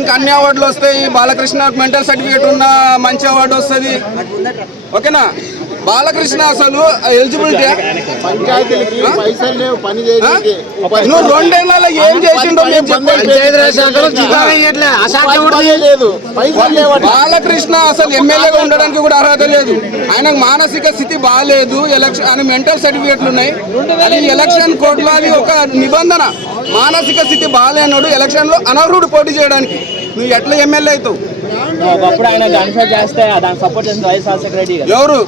పవన్కి అన్ని అవార్డులు వస్తాయి, బాలకృష్ణ మెంటల్ సర్టిఫికేట్ ఉన్న మంచి అవార్డు వస్తుంది. ఓకేనా? బాలకృష్ణ అసలు ఎలిజిబిలిటీ నువ్వు 2 ఏళ్లలో ఏం చేసిండో బాలకృష్ణ అసలు ఎమ్మెల్యేగా ఉండడానికి కూడా అర్హత లేదు. ఆయనకు మానసిక స్థితి బాగాలేదు, ఎలక్షన్ ఆయన మెంటల్ సర్టిఫికేట్లు ఉన్నాయి. అది ఎలక్షన్ కోడ్లో అది ఒక నిబంధన. మానసిక స్థితి బాగాలేనోడు ఎలక్షన్ లో అనర్హుడు పోటీ చేయడానికి. నువ్వు ఎట్లా ఎమ్మెల్యే అవుతావు? ఒకప్పుడు ఆయన గన్షాట్ చేస్తే దానికి సపోర్ట్ చేసిన వైఎస్ రాజశేఖర రెడ్డి ఎవరు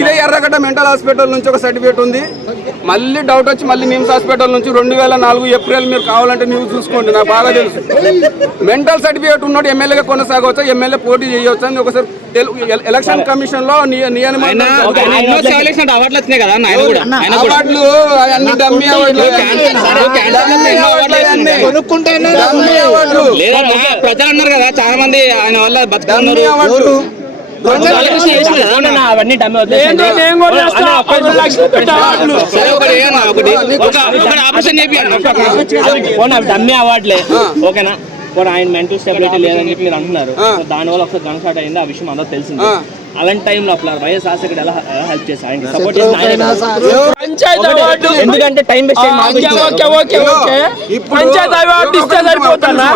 ఇదే ఎర్రగడ్డ మెంటల్ హాస్పిటల్ నుంచి ఒక సర్టిఫికేట్ ఉంది. మళ్ళీ డౌట్ వచ్చి మళ్ళీ నిమ్స్ హాస్పిటల్ నుంచి 2004 ఏప్రిల్ మీరు కావాలంటే న్యూస్ చూసుకోండి, నాకు బాగా తెలుసు. మెంటల్ సర్టిఫికేట్ ఉన్నట్టు ఎమ్మెల్యేగా కొనసాగవచ్చు, ఎమ్మెల్యే పోటీ చేయవచ్చు అని ఒకసారి ఎలక్షన్ కమిషన్ లో నియమాలు అవార్డులు అన్ని డమ్మీ అవార్డులు. ప్రజలు అన్నారు కదా చాలా మంది ఆయన వల్ల బతుకున్నారు. డమ్మీ అవార్డులే ఓకేనా? ఆయన మెంటల్ స్టెబిలిటీ లేదని చెప్పి మీరు అంటున్నారు. దానివల్ల ఒకసారి గన్ షాట్ అయింది, ఆ విషయం అందరూ తెలిసింది. అలాంటి టైంలో అట్లా వైఎస్ రాజశేఖర్ ఎలా హెల్ప్ చేసి ఆయన సపోర్ట్ చేసి ఎందుకంటే టైం వేస్ట్ పంచాయతీ అవార్డు ఇస్తే సరిపోతానా?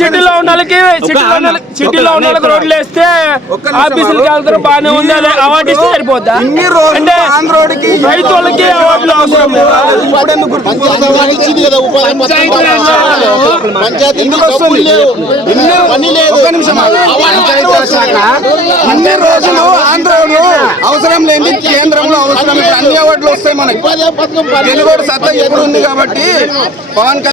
సిటీలో ఉన్న వాళ్ళకి రోడ్లు వేస్తే ఆఫీసులకి వెళ్తారు, బాగానే ఉంది. అదే అవార్డు ఇస్తే సరిపోతా? అంటే రైతులకి అవార్డులు అవసరం లేదా? ఇన్ని రోజులు ఆంధ్రలో అవసరం లేని కేంద్రంలో అవసరం, అన్ని అవార్డులు వస్తాయి మనకి. తెలుగు సత్తా ఎప్పుడు ఉంది కాబట్టి పవన్